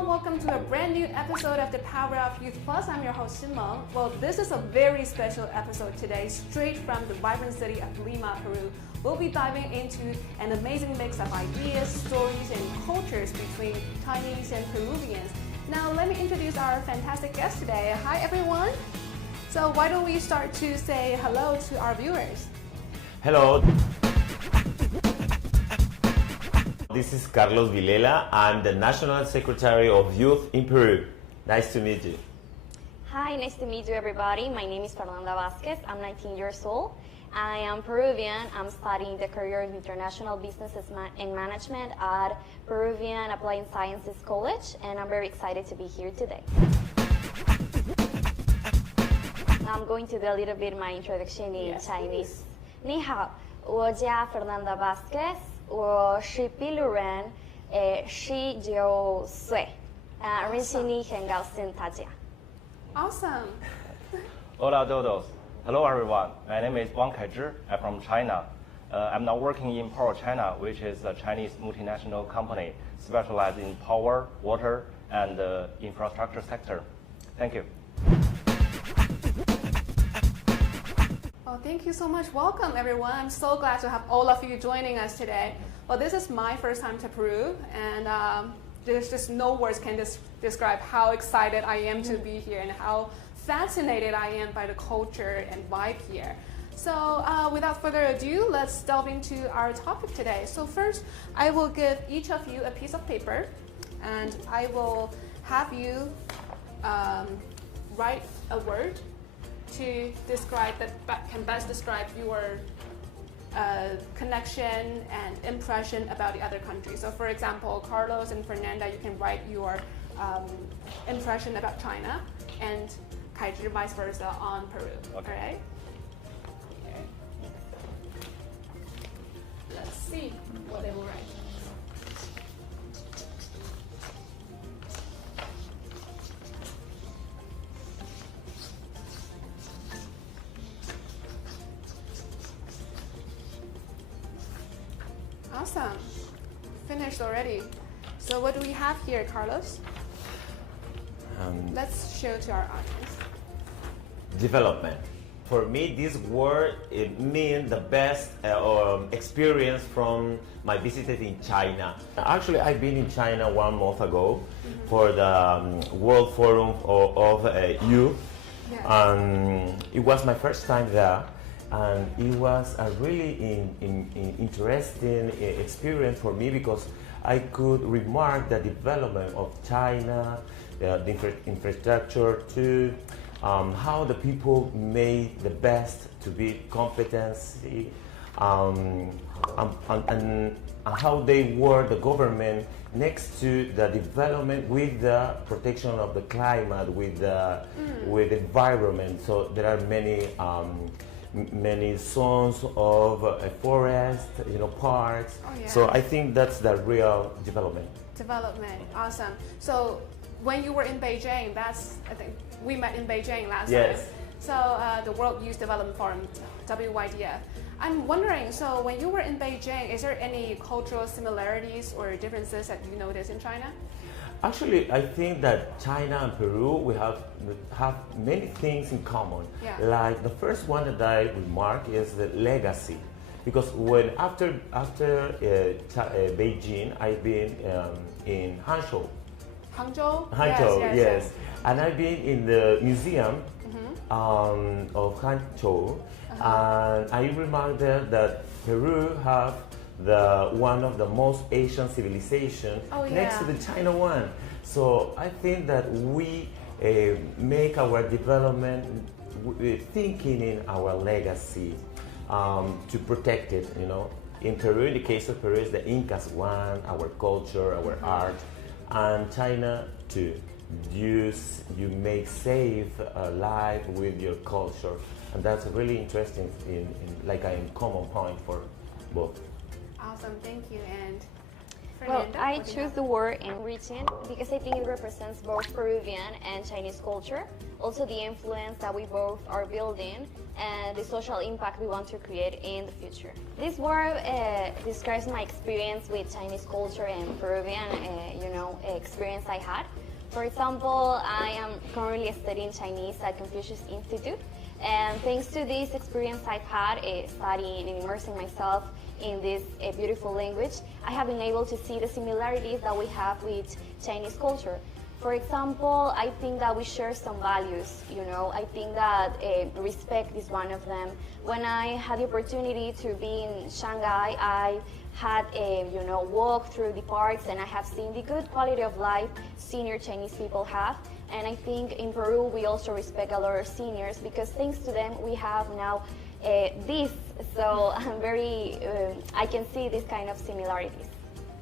everyone, welcome to a brand new episode of the Power of Youth Plus. I'm your host Simone. Well, this is a very special episode today, straight from the vibrant city of Lima, Peru. We'll be diving into an amazing mix of ideas, stories, and cultures between Chinese and Peruvians. Now, let me introduce our fantastic guest today. Hi, everyone. So why don't we start to say hello to our viewers? Hello. This is Carlos Vilela. I'm the National Secretary of Youth in Peru. Nice to meet you. Hi, nice to meet you, everybody. My name is Fernanda Vasquez. I'm 19 years old. I am Peruvian. I'm studying the career in International Business and Management at Peruvian Applied Sciences College, and I'm very excited to be here today. I'm going to do a little bit my introduction in Chinese. 你好，我叫 Fernanda Vasquez. 我是秘鲁人，19岁，认识你很高兴，大家。Awesome. Hola todos. Hello everyone. My name is Wang Kaizhi. I'm from China. I'm now working in Power China, which is a Chinese multinational company specialized in power, water, and infrastructure sector. Thank you. Well, thank you so much. Welcome, everyone. I'm so glad to have all of you joining us today. Well, this is my first time to Peru, and there's just no words can describe how excited I am to be here and how fascinated I am by the culture and vibe here. So without further ado, let's delve into our topic today. So first, I will give each of you a piece of paper, and I will have you write a word to describe that can best describe your connection and impression about the other country. So for example, Carlos and Fernanda, you can write your impression about China, and Kaizhi vice versa on Peru. Okay. All right? Okay. Let's see what they will write. Awesome. Finished already. So what do we have here, Carlos? Let's show to our audience. Development. For me, this word it means the best experience from my visit in China. Actually, I've been in China 1 month ago for the World Forum of Youth, and it was my first time there. And it was a really interesting experience for me because I could remark the development of China, the infrastructure too, how the people made the best to be competency, and how they work the government next to the development with the protection of the climate, with the environment. So there are many zones of forest, parks. Oh, yeah. So I think that's the real development. Development, awesome. So when you were in Beijing, I think we met in Beijing last Yes. time. So the World Youth Development Forum, WYDF. I'm wondering, so when you were in Beijing, is there any cultural similarities or differences that you noticed in China? Actually, I think that China and Peru, we have many things in common. Yeah. Like the first one that I remark is the legacy, because when after Beijing, I've been in Hangzhou. Hangzhou, yes. And I've been in the museum of Hangzhou, and I remarked there that Peru have one of the most ancient civilizations next to the China one. So I think that we make our development thinking in our legacy to protect it. In Peru, in the case of Peru, is the Incas one, our culture, our art, and China too. You make safe life with your culture, and that's really interesting like a common point for both. Awesome, thank you. And Well, Fernanda, I what do you choose have? the word enriching because I think it represents both Peruvian and Chinese culture, also the influence that we both are building and the social impact we want to create in the future. This word describes my experience with Chinese culture and Peruvian, experience I had. For example, I am currently studying Chinese at Confucius Institute, and thanks to this experience I've had studying and immersing myself in this beautiful language, I have been able to see the similarities that we have with Chinese culture. For example, I think that we share some values, I think that respect is one of them. When I had the opportunity to be in Shanghai, I had a walk through the parks, and I have seen the good quality of life senior Chinese people have. And I think in Peru we also respect a lot of seniors because thanks to them we have now this. So I'm very, I can see this kind of similarities.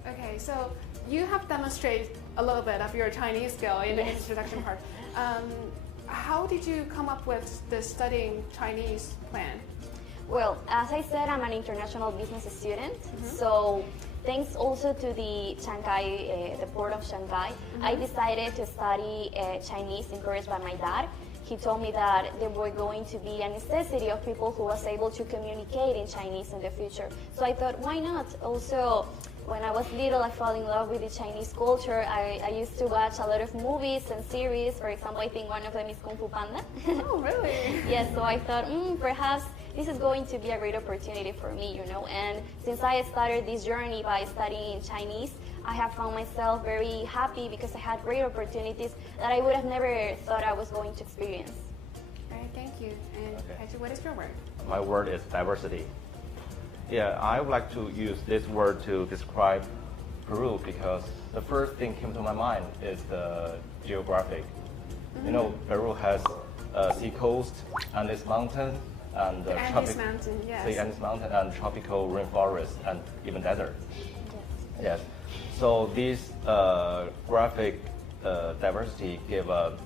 Okay, so you have demonstrated a little bit of your Chinese skill in the introduction part. How did you come up with the studying Chinese plan? Well, as I said, I'm an international business student, so thanks also to the Shanghai, the port of Shanghai, I decided to study Chinese, encouraged by my dad. He told me that there were going to be a necessity of people who was able to communicate in Chinese in the future. So I thought, why not? Also, when I was little, I fell in love with the Chinese culture. I used to watch a lot of movies and series. For example, I think one of them is Kung Fu Panda. Oh, really? Yes, so I thought, perhaps this is going to be a great opportunity for me, And since I started this journey by studying Chinese, I have found myself very happy because I had great opportunities that I would have never thought I was going to experience. All right, thank you. And Kaiju, what is your word? My word is diversity. Yeah, I would like to use this word to describe Peru because the first thing came to my mind is the geographic. Peru has a sea coast, Andes Mountain, and The Andes Mountain, yes. the Andes Mountain and tropical rainforest and even desert. Yes. So this graphic diversity give the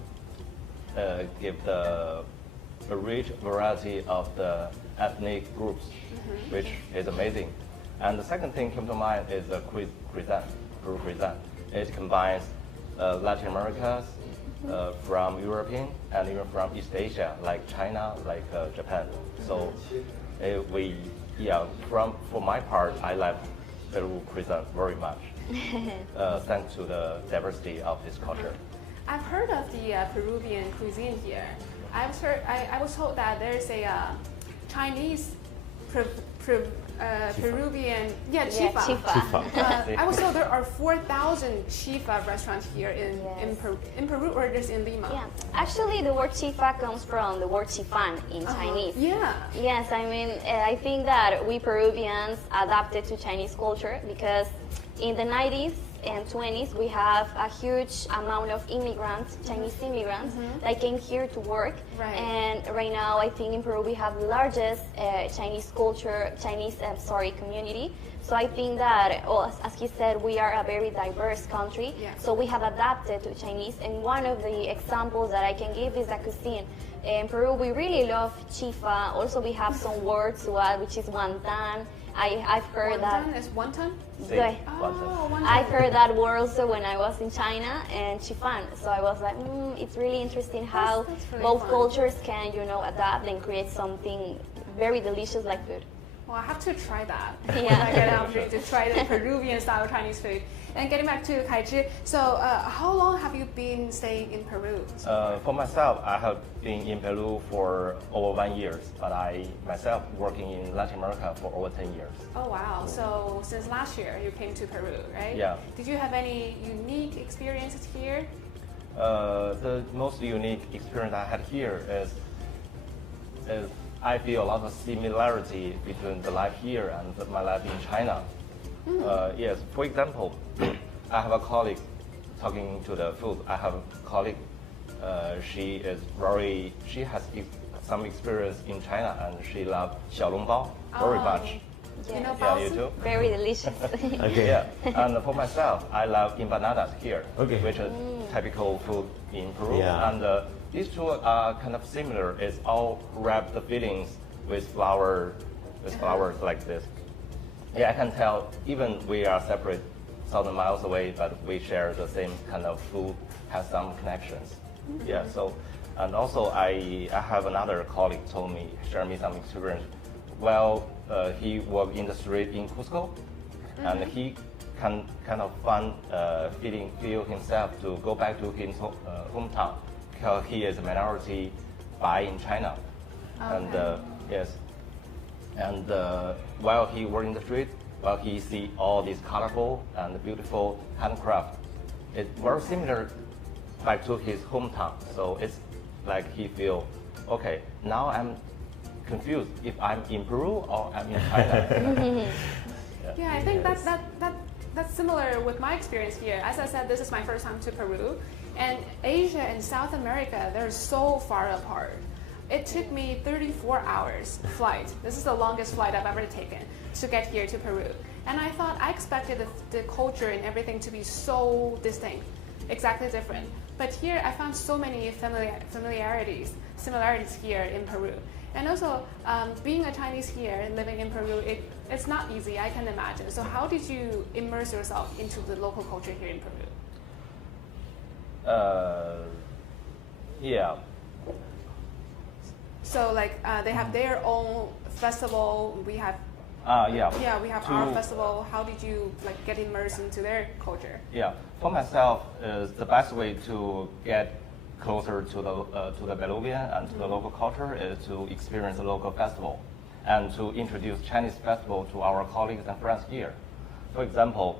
a rich variety of the ethnic groups, which is amazing. And the second thing came to mind is the cuisine, Peru cuisine. It combines Latin America, from European and even from East Asia, like China, like Japan. So for my part, I like Peru cuisine very much, thanks to the diversity of this culture. I've heard of the Peruvian cuisine here. I was told that there's a Chinese Peruvian, chifa. Chifa. I was told there are 4,000 chifa restaurants here in Peru or just in Lima. Yeah, actually the word chifa comes from the word chifan in Chinese. Yeah. Yes, I mean, I think that we Peruvians adapted to Chinese culture because in the 90s and 20s we have a huge amount of immigrants, Chinese immigrants, that came here to work. Right. And right now I think in Peru we have the largest Chinese community. So I think that, as he said, we are a very diverse country. Yeah. So we have adapted to Chinese. And one of the examples that I can give is the cuisine. In Peru, we really love chifa. Also, we have some words to add, which is wonton. I've heard that. Wonton is wonton? See, Oh, wonton. I've heard that word also when I was in China and chifan. So I was like, it's really interesting how That's really both fun. cultures can, adapt and create something very delicious like food. Well, I have to try that. Yeah. When I get an opportunity to try the Peruvian style Chinese food. And getting back to Kaiji, so how long have you been staying in Peru? For myself, I have been in Peru for over 1 year, but I myself working in Latin America for over 10 years. Oh wow! So since last year you came to Peru, right? Yeah. Did you have any unique experiences here? The most unique experience I had here is I feel a lot of similarity between the life here and my life in China. Yes, for example, I have a colleague talking to the food. I have a colleague. She has some experience in China and she loves xiaolongbao very much. You know, Yeah, you baozi? too. Very delicious. Okay. Yeah, and for myself, I love empanadas here, Okay. which is typical food in Peru. Yeah. And these two are kind of similar. It's all wrapped the fillings with flowers like this. Yeah, I can tell even we are 1,000 miles away, but we share the same kind of food, have some connections. Yeah, so, and also I have another colleague share me some experience. Well, he worked in the street in Cusco, and he can kind of feel himself to go back to his hometown, because he is a minority Bai in China. Okay. And yes, and while he worked in the street, while he see all these colorful and beautiful handcraft, it's very similar back to his hometown. So it's like he feel, okay, now I'm confused if I'm in Peru or I'm in China. Yeah, I think that's similar with my experience here. As I said, this is my first time to Peru, and Asia and South America, they're so far apart. It took me 34 hours flight. This is the longest flight I've ever taken to get here to Peru. And I expected the culture and everything to be so distinct, exactly different. But here I found so many similarities here in Peru. And also, being a Chinese here and living in Peru, it's not easy, I can imagine. So how did you immerse yourself into the local culture here in Peru? Yeah. So like they have their own festival. We have we have our festival. How did you like get immersed into their culture? Yeah, for myself, is the best way to get closer to the Peruvian and to the local culture is to experience a local festival and to introduce Chinese festival to our colleagues and friends here. For example,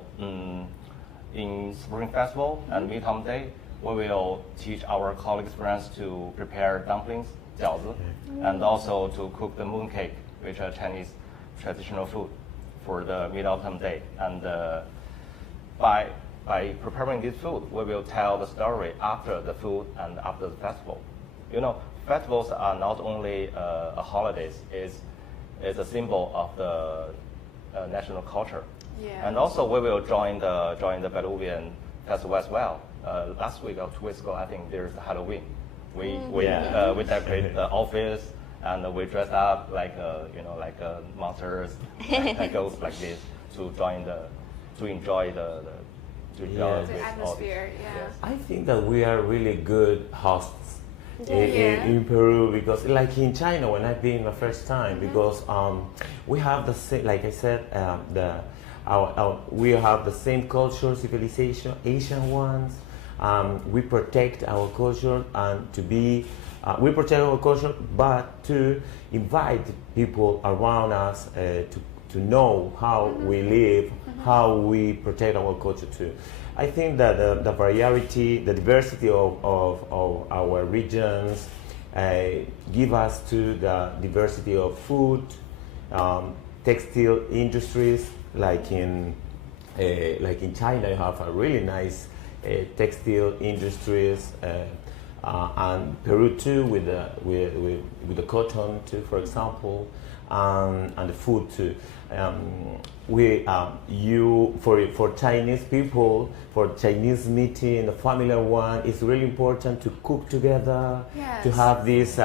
in Spring Festival and Mid-Autumn Day, we will teach our colleagues friends to prepare dumplings, 饺子, and also to cook the mooncake, which are Chinese traditional food for the Mid-Autumn Day. And by preparing this food, we will tell the story after the food and after the festival. You know, festivals are not only a holidays, it's a symbol of the national culture. Yeah. And also we will join the Peruvian festival as well. Last week or 2 weeks ago, I think there's Halloween. We decorate the office and we dress up like monsters, like ghosts like this to enjoy the atmosphere. Yeah. I think that we are really good hosts in Peru, because like in China when I've been the first time, because we have the same, like I said, we have the same culture, civilization, Asian ones. We protect our culture and we protect our culture, but to invite people around us to know how we live, how we protect our culture too. I think that the variety, the diversity of our regions give us to the diversity of food, textile industries. Like in China, you have a really nice textile industries, and Peru too, with the cotton too, for example, and the food too. For Chinese people, for Chinese meeting, the family one, it's really important to cook together, to have this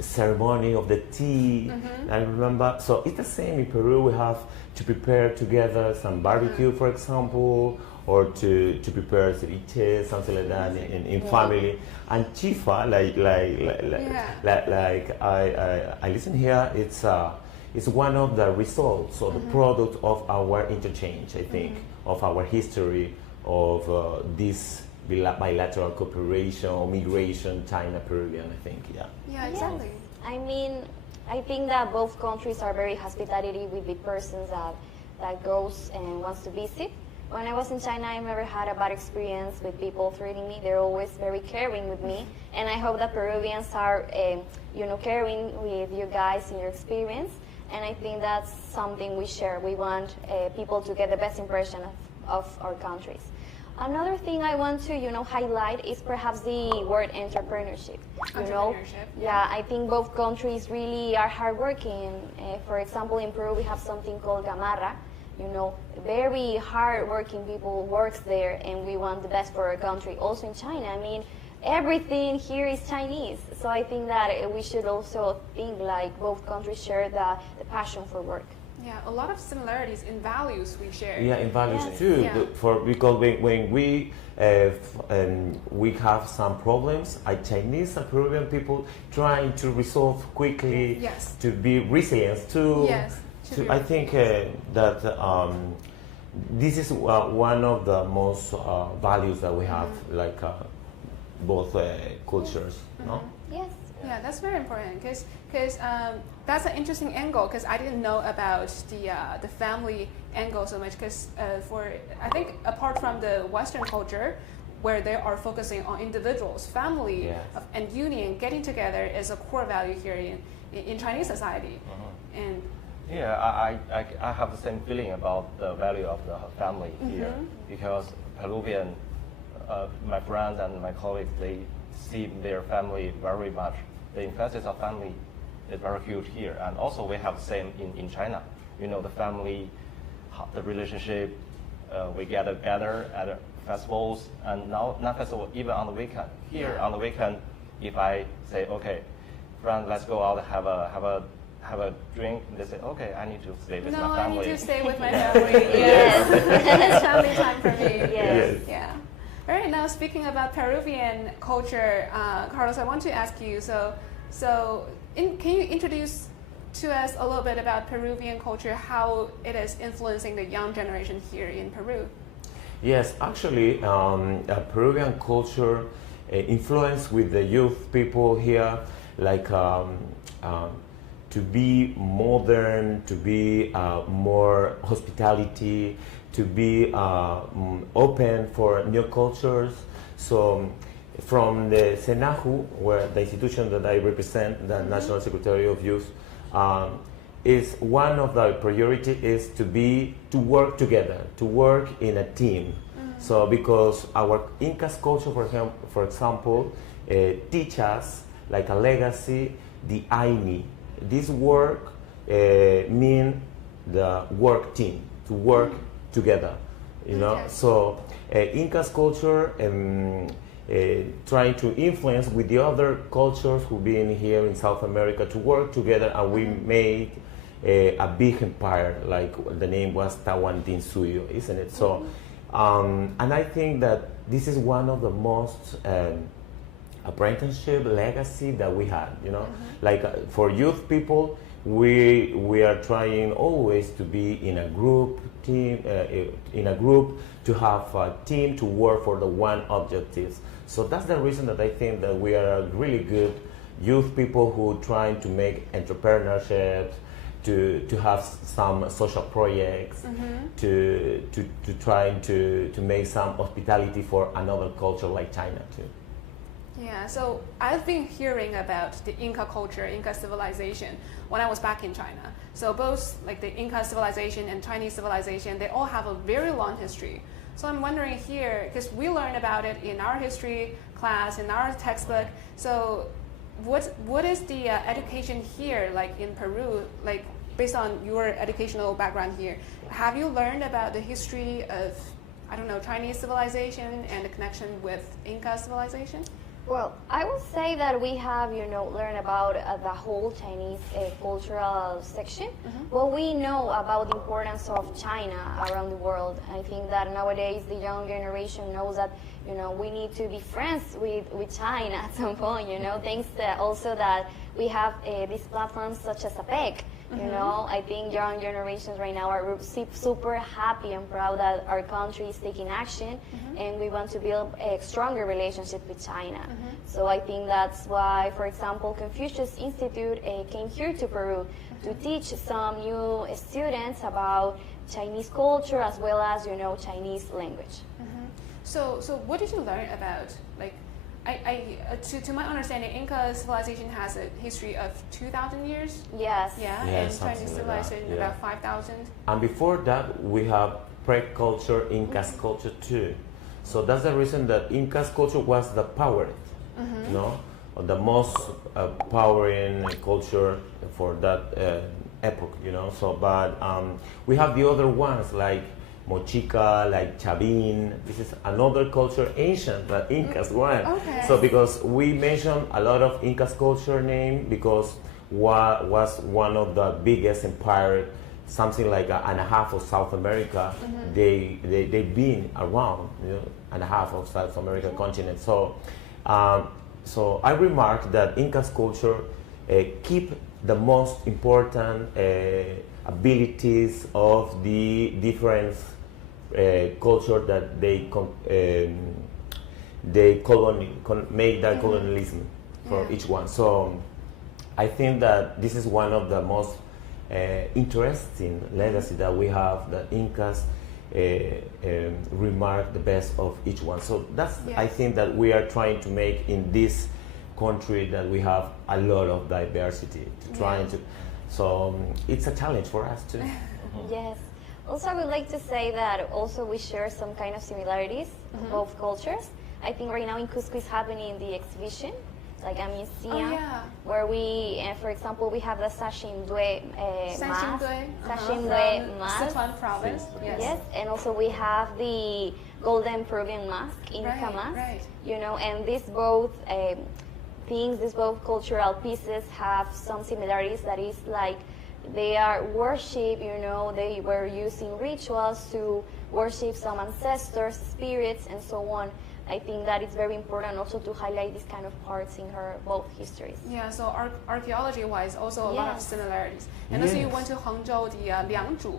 ceremony of the tea. I remember, so it's the same in Peru. We have to prepare together some barbecue, for example, or to prepare ceviche, something like that in family. And chifa, like I listen here, it's one of the results or the product of our interchange, I think, of our history of this bilateral cooperation or migration, China-Peruvian, I think, Yeah, exactly. Yes. I mean, I think that both countries are very hospitable with the persons that goes and wants to visit. When I was in China, I never had a bad experience with people treating me. They're always very caring with me, and I hope that Peruvians are, caring with you guys in your experience. And I think that's something we share. We want people to get the best impression of our countries. Another thing I want to, highlight is perhaps the word entrepreneurship. Yeah, I think both countries really are hardworking. For example, in Peru, we have something called gamarra. Very hardworking people works there, and we want the best for our country. Also in China, I mean, everything here is Chinese. So I think that we should also think like both countries share the passion for work. Yeah, a lot of similarities in values we share. Yeah, in values Yes. too. Yeah. Because when we have some problems, Chinese and Peruvian people trying to resolve quickly, Yes. to be resilient too. Yes. I think that this is one of the most values that we have, like both cultures. No. Yes. Yeah, that's very important because that's an interesting angle because I didn't know about the family angle so much because I think apart from the Western culture where they are focusing on individuals, family, Yes. and union, getting together is a core value here in Chinese society. And Yeah, I have the same feeling about the value of the family here because Peruvian, my friends and my colleagues, they see their family very much. The emphasis of family is very huge here, and also we have the same in China. You know, the family, the relationship, we get together at festivals, and now not festival, even on the weekend. Here on the weekend, if I say, okay, friends, let's go out have a drink, they say, okay, I need to stay with no, my I family. need to stay with my family. Yes. It's family time for me. Yes. Yeah. All right. Now, speaking about Peruvian culture, Carlos, I want to ask you. Can you introduce to us a little bit about Peruvian culture, how it is influencing the young generation here in Peru? Yes, actually, Peruvian culture influence with the youth people here, like to be modern, to be more hospitality, to be open for new cultures. So from the SENAJU, where the institution that I represent, the National Secretary of Youth, is one of the priority is to work together, to work in a team. So because our Incas culture, for example, teach us like a legacy, the AINI. This work mean the work team, to work together, you know. Okay. So Incas culture trying to influence with the other cultures who been here in South America to work together, and we made a big empire, like the name was Tawantinsuyo, isn't it? So, and I think that this is one of the most apprenticeship legacy that we had, you know. Like for youth people, we are trying always to be in a group to have a team to work for the one objectives. So that's the reason that I think that we are really good youth people who trying to make entrepreneurship, to have some social projects, to trying to make some hospitality for another culture like China too. Yeah, so I've been hearing about the Inca culture, Inca civilization when I was back in China. So both like the Inca civilization and Chinese civilization, they all have a very long history. So I'm wondering here, because we learn about it in our history class, in our textbook. So what is the education here, like in Peru, like based on your educational background here? Have you learned about the history of, I don't know, Chinese civilization and the connection with Inca civilization? Well, I would say that we have, learned about the whole Chinese cultural section. Well, we know about the importance of China around the world. I think that nowadays the young generation knows that, we need to be friends with China at some point, thanks to also that we have these platforms such as APEC. I think young generations right now are super happy and proud that our country is taking action, and we want to build a stronger relationship with China. So I think that's why, for example, Confucius Institute came here to Peru to teach some new students about Chinese culture as well as, Chinese language. So what did you learn about, like, to my understanding, Inca civilization has a history of 2,000 years. Yes. Yeah, Yes, and Chinese something like that, civilization yeah. about 5,000. And before that, we have pre-culture, Incas culture too. So that's the reason that Incas culture was the power, the most powering culture for that epoch, So, but we have the other ones like Mochica, like Chavin. This is another culture, ancient, but Incas one. Okay. So because we mentioned a lot of Incas culture name because was one of the biggest empire something like and a half of South America. They've been around, and a half of South American continent. So so I remarked that Inca's culture keep the most important abilities of the different culture that they make their colonialism for each one. So I think that this is one of the most interesting legacy that we have, that Incas remark the best of each one. So that's, I think, that we are trying to make in this country, that we have a lot of diversity trying to. So it's a challenge for us too. Yes. Also, I would like to say that also we share some kind of similarities, both cultures. I think right now in Cusco is happening the exhibition, like a museum, where we, for example, we have the Sashindue mask. Sashindue mask. Sichuan province. Yes, and also we have the golden Peruvian mask, Inca mask. Right. And these both things, these both cultural pieces have some similarities. That is like they are worship. They were using rituals to worship some ancestors, spirits, and so on. I think that it's very important also to highlight these kind of parts in her both histories. Yeah, so archaeology-wise, also a lot of similarities. And also you went to Hangzhou, the Liangzhu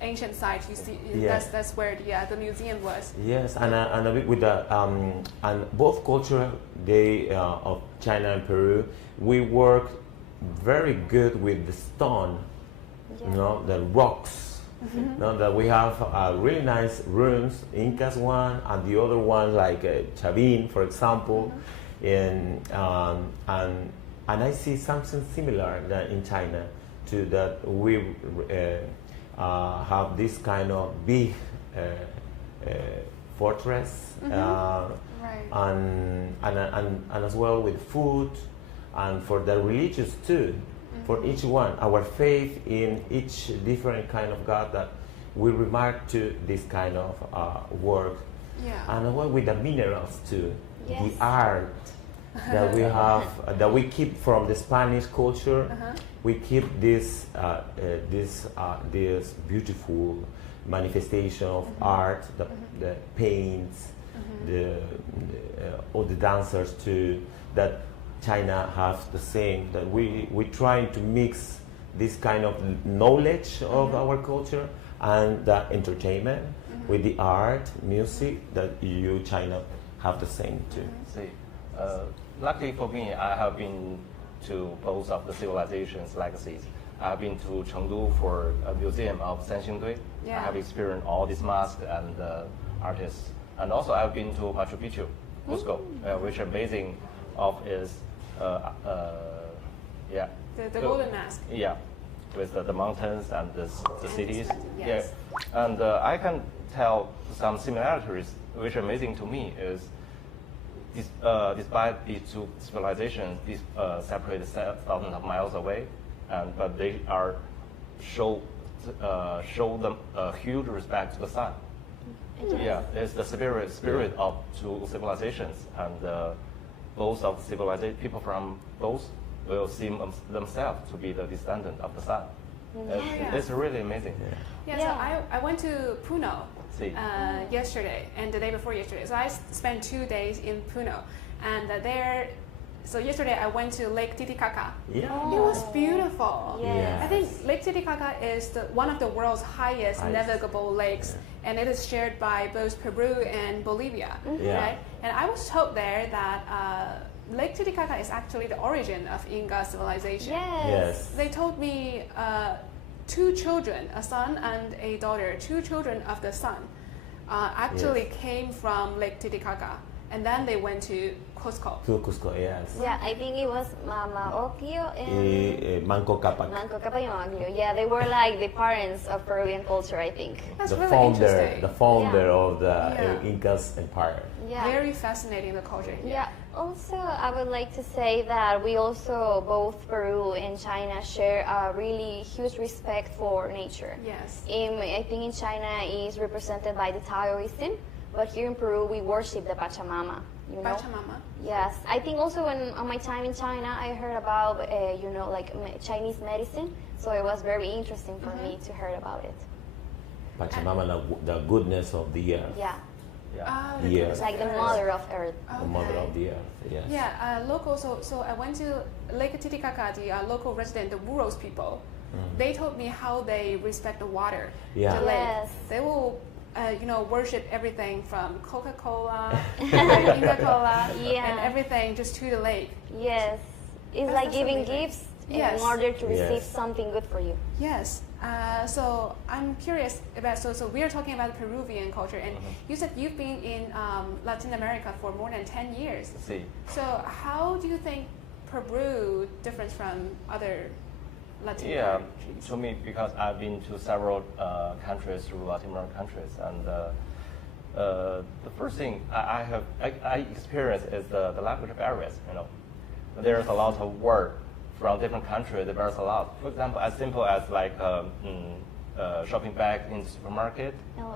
ancient site. You see, that's where the museum was. Yes, and a bit with the and both culture of China and Peru, we work very good with the stone, the rocks. That we have really nice rooms, Incas one, and the other one like Chavin, for example, and I see something similar that in China too, that we have this kind of big fortress, and as well with food, and for the religious too. For each one, our faith in each different kind of God, that we remark to this kind of work. And as well with the minerals too, the art that we have, that we keep from the Spanish culture. We keep this beautiful manifestation of art, the paints, all the dancers too, that China has the same, that we're trying to mix this kind of knowledge of our culture and the entertainment with the art, music, that China have the same too. See, luckily for me, I have been to both of the civilizations' legacies. I have been to Chengdu for a museum of Sanxingdui. I have experienced all these masks and artists. And also I've been to Machu Picchu, Cusco, which amazing of is the golden mask. Yeah, with the mountains and the cities. Yes. And I can tell some similarities, which are amazing to me is, despite these two civilizations, separated thousands of miles away, but they are show them a huge respect to the sun. Yeah, it's the spirit of two civilizations, and both of civilization people from both will see themselves to be the descendant of the sun. It's really amazing. So I went to Puno yesterday and the day before yesterday. So I spent 2 days in Puno, and so yesterday I went to Lake Titicaca. It was beautiful. I think Lake Titicaca is one of the world's highest navigable lakes, and it is shared by both Peru and Bolivia. Right? And I was told there that Lake Titicaca is actually the origin of Inca civilization. Yes. They told me 2 children, a son and a daughter, 2 children of the son, actually came from Lake Titicaca, and then they went to Cusco. To Cusco, yes. Yeah, I think it was Mama Oclio and Manco Capac. Manco Capac and Mama Oclio. Yeah, they were like the parents of Peruvian culture, I think. That's really interesting. The founder of the Incas Empire. Yeah. Very fascinating, the culture here. Yeah. Also, I would like to say that we also, both Peru and China, share a really huge respect for nature. Yes. I think in China is represented by the Taoism, but here in Peru we worship the Pachamama. you know. Pachamama. Yes, I think also on my time in China, I heard about like Chinese medicine, so it was very interesting for me to hear about it. Pachamama, the goodness of the earth. Yeah, Yeah. The Yeah. goodness like the earth. mother of earth. The mother of the earth, yes. Yeah, local. So I went to Lake Titicaca, the local resident, the Wuros people. They told me how they respect the water, Yeah. the lake. Yes. They will, worship everything from Coca-Cola, Coca-Cola, Yeah. and everything just to the lake. Yes, it's That's like giving amazing. gifts Yes. in order to receive Yes. something good for you. Yes. So I'm curious about. So we are talking about Peruvian culture, and you said you've been in Latin America for more than 10 years. See. So how do you think Peru differs from other Latin Yeah, countries? to me, because I've been to several countries, through Latin American countries, and the first thing I experience is the language barriers. There's a lot of word from different countries. There's a lot. For example, as simple as like shopping bag in the supermarket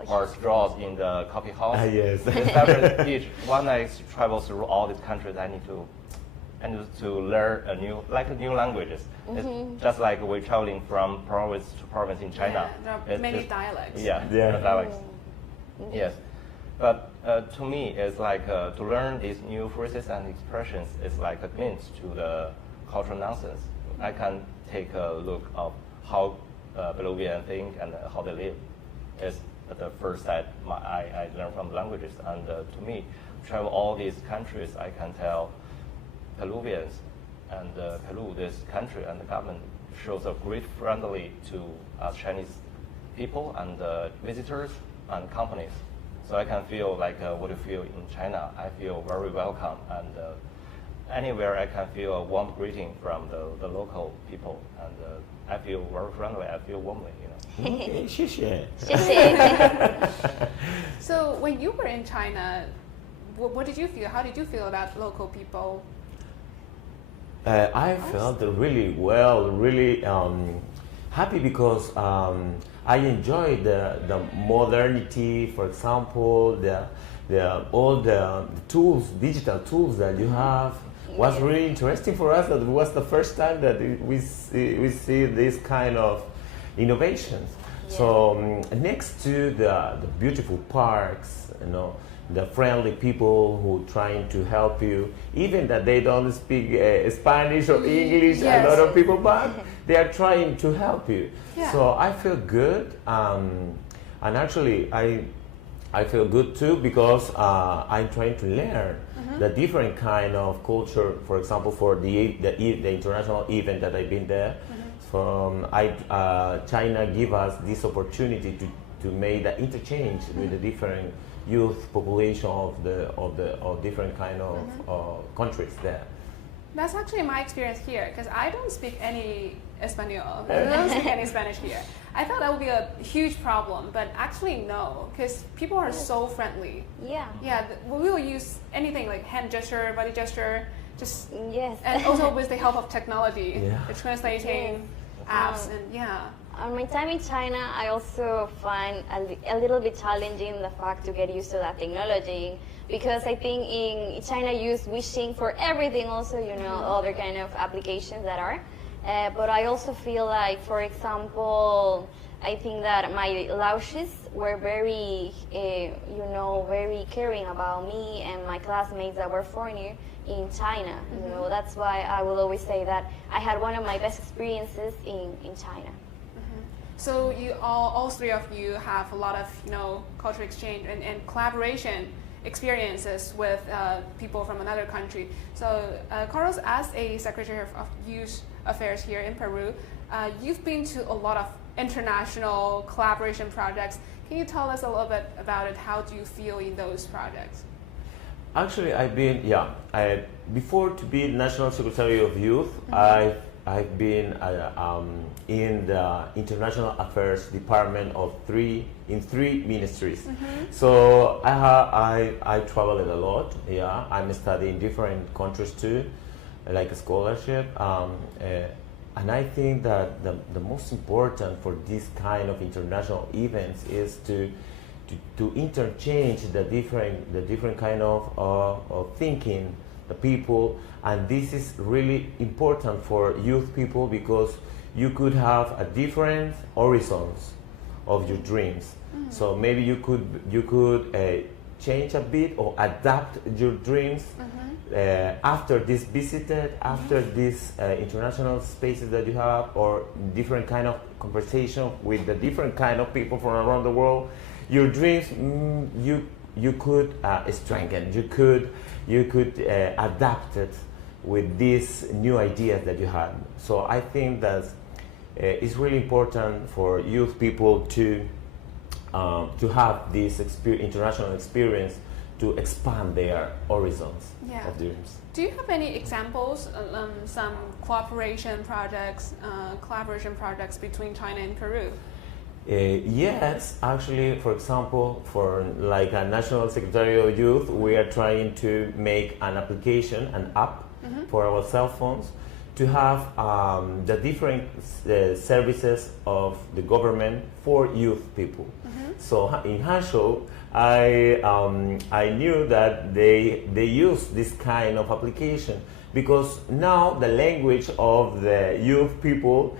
or straws in the coffee house. Yes. Especially when I travel through all these countries, I need to learn new languages. It's just like we're traveling from province to province in China. Yeah, there are many dialects. Yeah, Yeah. dialects. Yes, but to me, it's like to learn these new phrases and expressions is like a glimpse to the cultural nonsense. I can take a look of how Peruvians think and how they live. It's the first that I learn from the languages, and to me, travel all these countries, I can tell Peruvians and Peru, this country and the government shows a great friendly to us Chinese people and visitors and companies. So I can feel like what you feel in China. I feel very welcome, and anywhere I can feel a warm greeting from the local people, and I feel very friendly. I feel warmly, Okay, 谢谢. 谢谢。 So when you were in China, what did you feel? How did you feel about local people? I felt really well, really happy because I enjoyed the modernity. For example, all the tools, digital tools that you have, was really interesting for us. That was the first time that we see this kind of innovations. Yeah. So next to the beautiful parks, the friendly people who trying to help you, even that they don't speak Spanish or English, Yes. a lot of people, but they are trying to help you. Yeah. So I feel good, and actually I feel good too because I'm trying to learn the different kind of culture. For example, for the international event that I've been there, China give us this opportunity to make the interchange with the different youth population of different kind of countries there. That's actually my experience here because I don't speak any Espanol. I don't speak any Spanish here. I thought that would be a huge problem, but actually no, because people are so friendly. Yeah. Yeah, we will use anything like hand gesture, body gesture, just Yes. and also with the help of technology, Yeah. the translating apps, and yeah. On my time in China, I also find a little bit challenging the fact to get used to that technology because I think in China use wishing for everything also, other kind of applications that are. But I also feel like, for example, I think that my Laotians were very, very caring about me and my classmates that were foreigner in China. That's why I will always say that I had one of my best experiences in China. So you all three of you have a lot of cultural exchange and collaboration experiences with people from another country. So Carlos, as a Secretary of Youth Affairs here in Peru, you've been to a lot of international collaboration projects. Can you tell us a little bit about it? How do you feel in those projects? Actually, I've been before to be National Secretary of Youth, I've been in the International Affairs Department in three ministries. So I traveled a lot. Yeah, I'm studying different countries too, like a scholarship. And I think that the most important for this kind of international events is to to interchange the different kind of thinking, the people, and this is really important for youth people because you could have a different horizons of your dreams. So maybe you could change a bit or adapt your dreams after this visited, after these international spaces that you have, or different kind of conversation with the different kind of people from around the world. Your dreams, you could strengthen. You could adapt it with these new ideas that you had. So I think that it's really important for youth people to have this international experience to expand their horizons of dreams. Do you have any examples, some collaboration projects between China and Peru? Yes, actually, for example, for like a National Secretary of Youth, we are trying to make an application, an app for our cell phones to have the different services of the government for youth people. So in Hangzhou, I knew that they use this kind of application because now the language of the youth people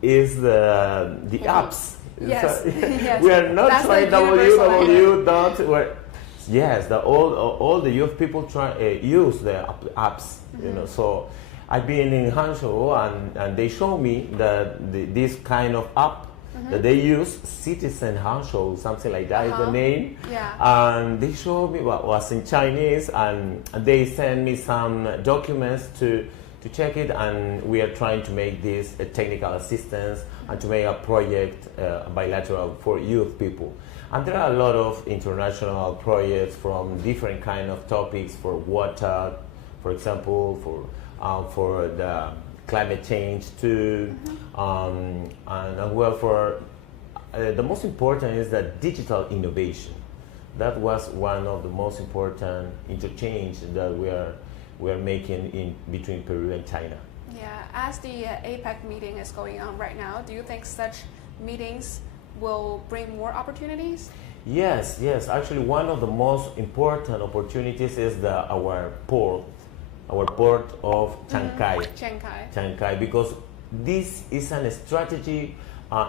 is the apps. Yes. So, Yes. we are not That's trying like www dot where. Yes, all the youth people use the apps. You know, so I've been in Hangzhou and they show me that this kind of app that they use, Citizen Hangzhou, something like that is the name. Yeah. And they show me what was in Chinese, and they send me some documents to check it, and we are trying to make this a technical assistance and to make a project bilateral for youth people. And there are a lot of international projects from different kind of topics for water, for example, for the climate change too, and well, for the most important is that digital innovation. That was one of the most important interchange that we are making in between Peru and China. Yeah, as the APEC meeting is going on right now, do you think such meetings will bring more opportunities? Yes. Actually, one of the most important opportunities is our port of Chiang-Kai, because this is a strategy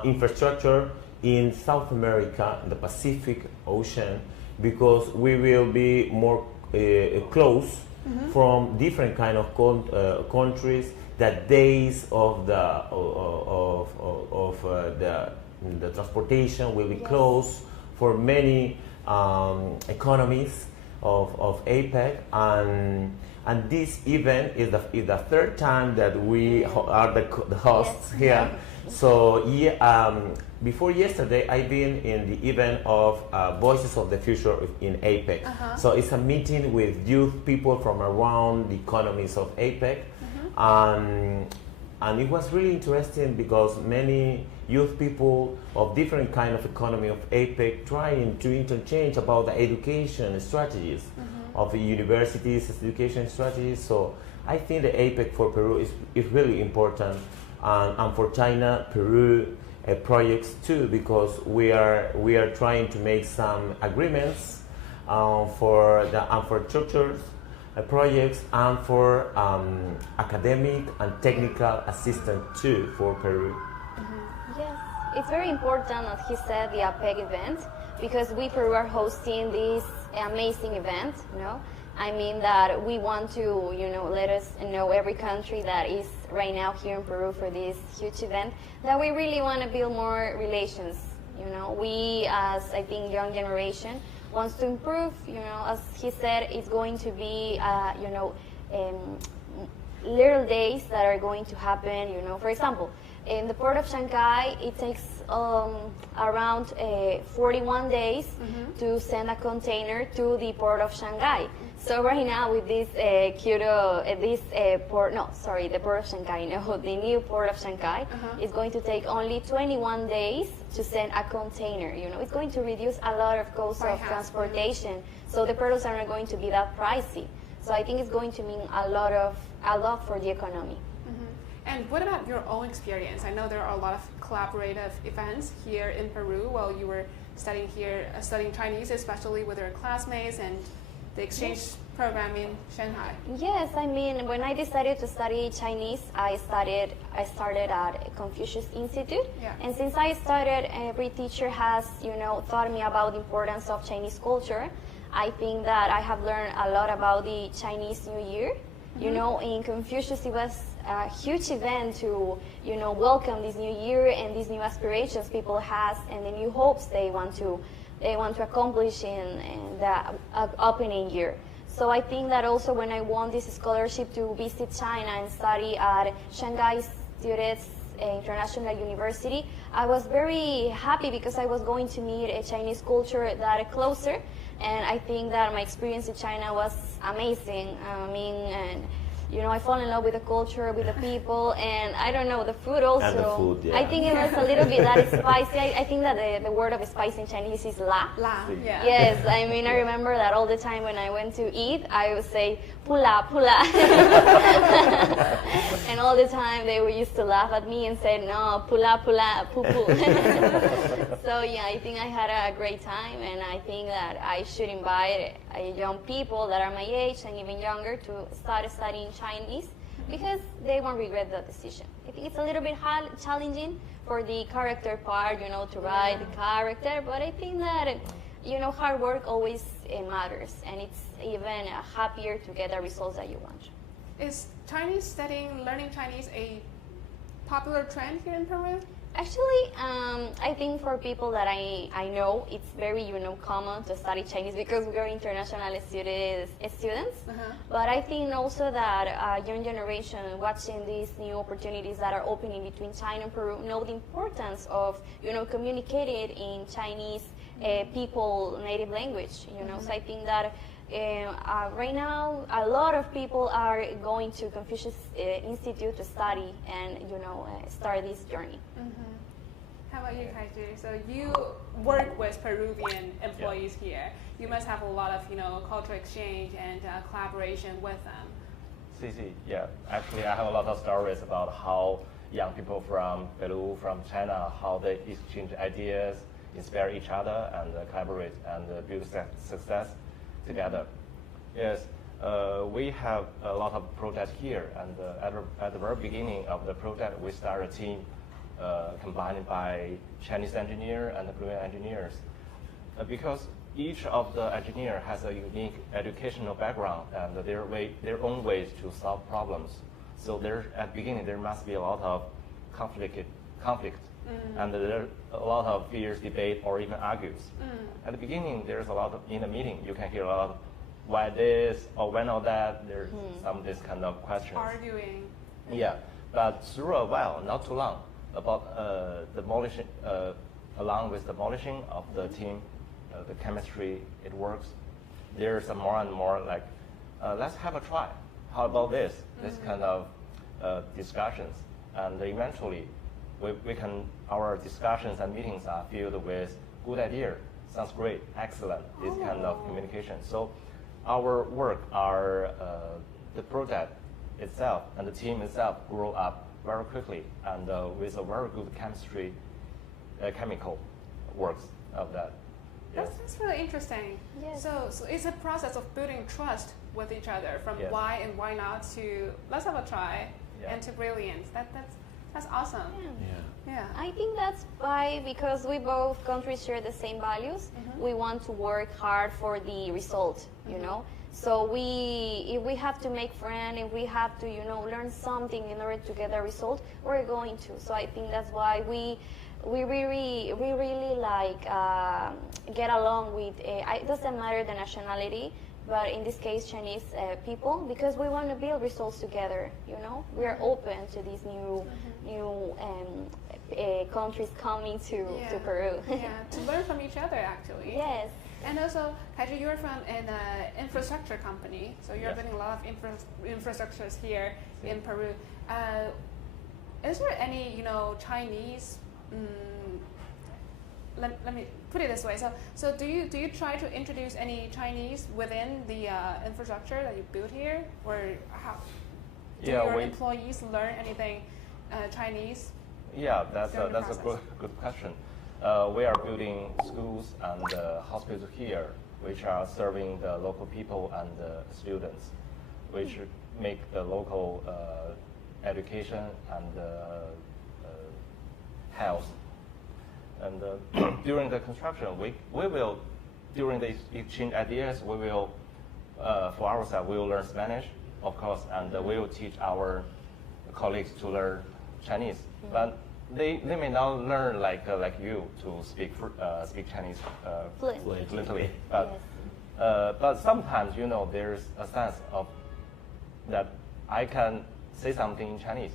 infrastructure in South America, the Pacific Ocean, because we will be more close from different kind of countries. That days of the transportation will be closed for many economies of APEC, and this event is the third time that we are the hosts here. So before yesterday, I've been in the event of Voices of the Future in APEC. So it's a meeting with youth people from around the economies of APEC. And it was really interesting because many youth people of different kind of economy of APEC trying to interchange about the education strategies of the universities, education strategies. So I think the APEC for Peru is really important, and for China, Peru projects too, because we are trying to make some agreements for churches. Projects and for academic and technical assistance too for Peru. Yes, it's very important, as he said, the APEC event, because we Peru are hosting this amazing event. I mean that we want to, let us know every country that is right now here in Peru for this huge event, that we really want to build more relations. We, as I think young generation, wants to improve. As he said, it's going to be, little days that are going to happen. For example, in the port of Shanghai, it takes around 41 days to send a container to the port of Shanghai. So right now with this the port of Shanghai, the new port of Shanghai is going to take only 21 days to send a container. It's going to reduce a lot of costs of transportation. So the pearls are not going to be that pricey. So I think it's going to mean a lot for the economy. And what about your own experience? I know there are a lot of collaborative events here in Peru while you were studying here, studying Chinese, especially with your classmates and the exchange program in Shanghai. Yes, I mean, when I decided to study Chinese, I started at Confucius Institute. Yeah. And since I started, every teacher has, taught me about the importance of Chinese culture. I think that I have learned a lot about the Chinese New Year. In Confucius, it was a huge event to, welcome this new year and these new aspirations people has and the new hopes they want to accomplish in the opening year. So I think that also when I won this scholarship to visit China and study at Shanghai Students International University, I was very happy because I was going to meet a Chinese culture that closer. And I think that my experience in China was amazing. I fall in love with the culture, with the people, and I don't know, the food also. And the food, yeah. I think it was a little bit that spicy. I think that the word of spice in Chinese is la. La, yeah. Yes, I mean, I remember that all the time when I went to eat, I would say, pula, pula. And all the time they used to laugh at me and say, no, pula, pula, poo, poo. So yeah, I think I had a great time, and I think that I should invite young people that are my age and even younger to start studying Chinese because they won't regret the decision. I think it's a little bit challenging for the character part, to write the character, but I think that, hard work always matters, and it's even happier to get the results that you want. Is learning Chinese a popular trend here in Peru? Actually, I think for people that I know, it's very common to study Chinese because we are international students. But I think also that young generation watching these new opportunities that are opening between China and Peru know the importance of communicating in Chinese people native language. So I think that. Right now, a lot of people are going to Confucius Institute to study and, start this journey. How about you, Kaiju? So you work with Peruvian employees here. You must have a lot of, cultural exchange and collaboration with them. Yeah. Actually, I have a lot of stories about how young people from Peru, from China, how they exchange ideas, inspire each other, and collaborate and build success together. Yes, we have a lot of projects here, and at the very beginning of the project, we started a team combined by Chinese engineer and Peruvian engineers, because each of the engineer has a unique educational background and their own ways to solve problems. So at the beginning there must be a lot of conflict, and there are a lot of fierce debate or even argues. At the beginning, there's a lot of, in a meeting, you can hear a lot of why this or when or that. There's some this kind of questions. Arguing. Yeah, but through a while, not too long, about demolishing, along with demolishing of the team, the chemistry, it works. There's a more and more like, let's have a try. How about this? This kind of discussions, and eventually, our discussions and meetings are filled with good idea, sounds great, excellent, this kind of communication. So our work, the project itself and the team itself grow up very quickly and with a very good chemical works of that. Yes. That's really interesting. Yes. So it's a process of building trust with each other from Yes. why and why not to let's have a try and to brilliance. That's awesome. Yeah. I think that's why, because we both countries share the same values, we want to work hard for the result, So if we have to make friends, if we have to, learn something in order to get a result, we're going to. So I think that's why we really like get along with, it doesn't matter the nationality, but in this case Chinese people, because we want to build results together, We are open to these new countries coming to Peru. To learn from each other, actually. Yes. And also, Kaiju, you're from an infrastructure company, so you're Yes. building a lot of infrastructures here in Peru. Is there any, Chinese? Let me put it this way. So do you try to introduce any Chinese within the infrastructure that you build here, or how? Do your employees learn anything Chinese? Yeah, that's during the a process? good question. We are building schools and hospitals here, which are serving the local people and students, which make the local education and health. And during the construction, we will, during the exchange ideas, we will, for ourselves, we will learn Spanish, of course, and we will teach our colleagues to learn Chinese. But they may not learn like you to speak Chinese fluently. But sometimes, you know, there's a sense of that I can say something in Chinese,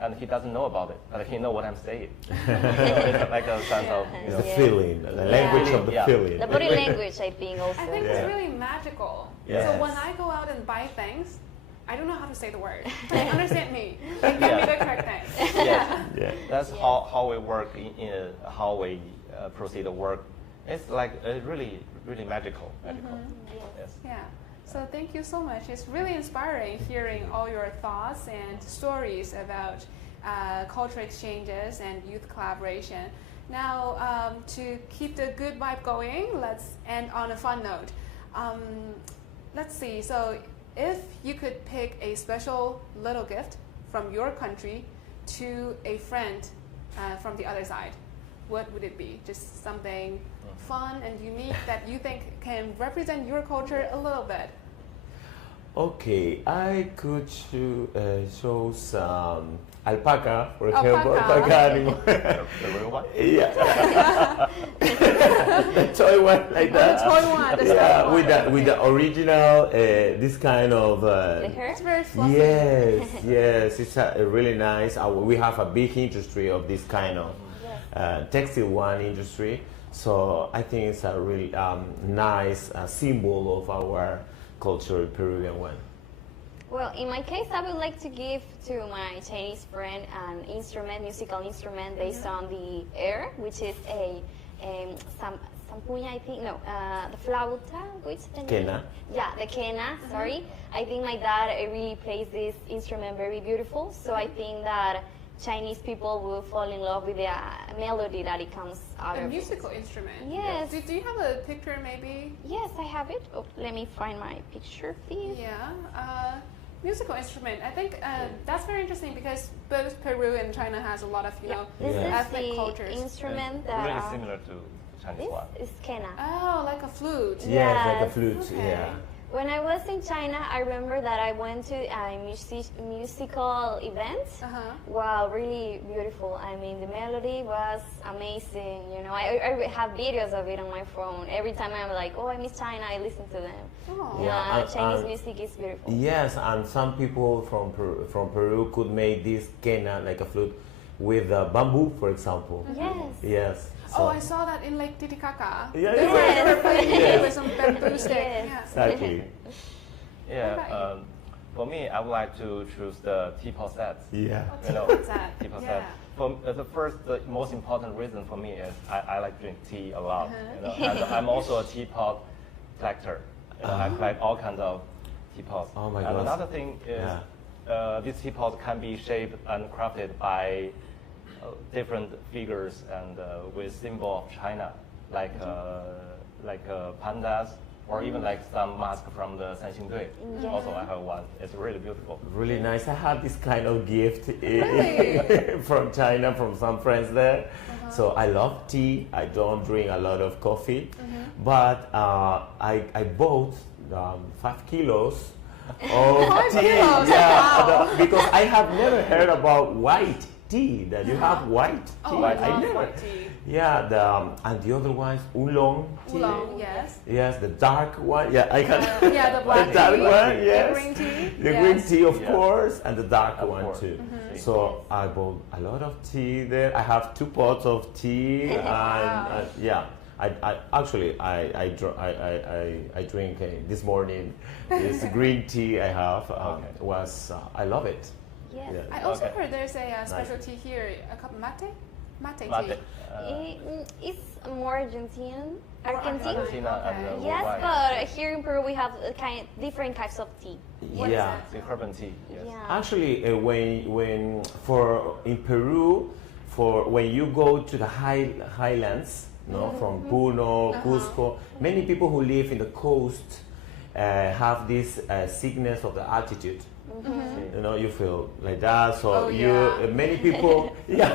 and he doesn't know about it, but he knows what I'm saying. It's like a sense of, you know, The feeling, the language of the feeling. The body language, I think, also. I think it's really magical. Yes. So when I go out and buy things, I don't know how to say the word. They understand me. They give me the correct thing. Yeah. That's how we work in how we proceed the work. It's like really magical. Yes. Yeah. So thank you so much. It's really inspiring hearing all your thoughts and stories about cultural exchanges and youth collaboration. Now, to keep the good vibe going, let's end on a fun note. Let's see. So if you could pick a special little gift from your country to a friend from the other side, what would it be? Just something fun and unique that you think can represent your culture a little bit. Okay, I could show some alpaca, for example, alpaca animal. The real one? Yeah. The toy one like that. The toy one, the yeah, toy one. with the original, this kind of. The hair? It's very fluffy. Yes, it's really nice. We have a big industry of this kind of textile one industry. So I think it's a really nice symbol of our culture, Peruvian one. Well, in my case, I would like to give to my Chinese friend an instrument, musical instrument based on the air, which is a sampuña, I think. No, the flauta, which the Quena. Yeah, the quena. Sorry, I think my dad really plays this instrument very beautiful. So I think that Chinese people will fall in love with the melody that it comes out A of. musical instrument. Yes. Do you have a picture maybe? Yes, I have it. Oh, let me find my picture, please. Yeah. Musical instrument. I think that's very interesting because both Peru and China has a lot of This ethnic is the cultures. instrument that Really similar to Chinese one. this is quena. Oh, like a flute. Yes, like a Yes. flute. Okay. Yeah. When I was in China, I remember that I went to a musical event. Wow, really beautiful. I mean, the melody was amazing. You know, I have videos of it on my phone. Every time I'm like, oh, I miss China, I listen to them. Oh. Yeah, Chinese music is beautiful. Yes, and some people from Peru could make this quena, like a flute, with bamboo, for example. Yes. Yes. Oh, I saw that in Lake Titicaca. Yeah, They yeah. were playing it with some bamboo stick. Yes. Yeah. Exactly. Yeah. For me, I would like to choose the teapot set. Yeah. You know, What's that? teapot Yeah. set. The most important reason for me is I like drink tea a lot. You know, and I'm also a teapot collector. You know, I collect all kinds of teapots. Oh my And God. another thing is these teapots can be shaped and crafted by different figures and with symbol of China, like pandas, or even like some mask from the Sanxingdui. Yeah. Also, I have one. It's really beautiful. Really nice. I had this kind of gift Really? from China, from some friends there. So I love tea. I don't drink a lot of coffee, but I bought 5 kilos of 5 tea. kilos? Yeah, Wow. because I have never heard about white tea. That you have white tea. Oh, I love never. white tea. Yeah, and the other one is oolong tea. Oolong, yes. Yes, the dark one. Yeah, I can. Yeah, the black dark tea, one. Yes. the green tea. The yes. green tea, of Yeah. course, and the dark Of one course. too. So I bought a lot of tea there. I have 2 pots of tea, and yeah. I actually drink this morning. This green tea I have I love it. Yes. Yeah. I also Okay. heard there's a specialty here, a cup of mate. Mate tea. Mate. It's more Argentine. Argentina and Yes, Uruguay. but here in Peru we have different types of tea. What is Yeah. that? The herb tea. Yes. Yeah. Actually, when for in Peru, for when you go to the highlands, no, from Puno, Cusco, many people who live in the coast have this sickness of the altitude. You know, you feel like that. So Oh, yeah. many people, yeah.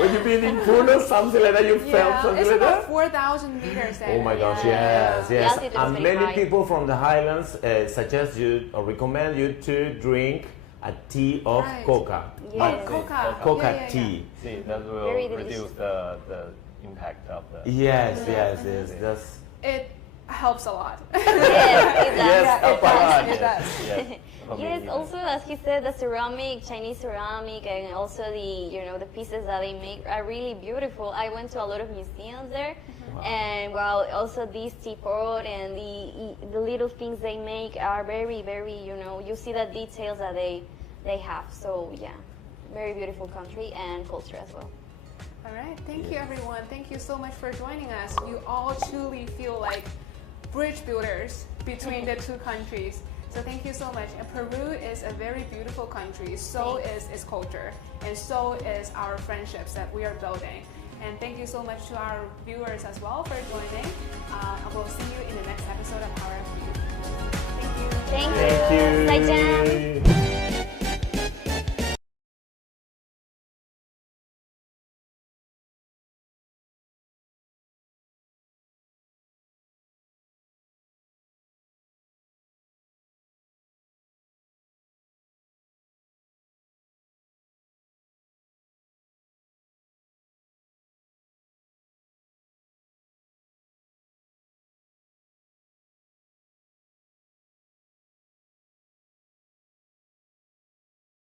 When you've been in Puno, something like that, you felt Yeah, something it's like about that. 4,000 meters there. Oh my gosh, Yeah. yes, The yes. altitude is And very many high. people from the highlands suggest you or recommend you to drink a tea of Right. coca. Yes. But Coca. coca Yeah, yeah, yeah. tea. See, that will Very reduce delicious. the impact of the. Yes, yes, yes. That's It helps a lot. Yes, it does. Yes, it does. It does. Yes. Yes, also as he said, the ceramic, Chinese ceramic, and also the pieces that they make are really beautiful. I went to a lot of museums there, and also this teapot and the little things they make are very, very, you see the details that they have. So yeah, very beautiful country and culture as well. All right. Thank you, everyone. Thank you so much for joining us. You all truly feel like bridge builders between the two countries. So thank you so much. And Peru is a very beautiful country. So is its culture, and so is our friendships that we are building. And thank you so much to our viewers as well for joining. And we'll see you in the next episode of Power of You. Thank you. Thank you. thank you. Zaijian.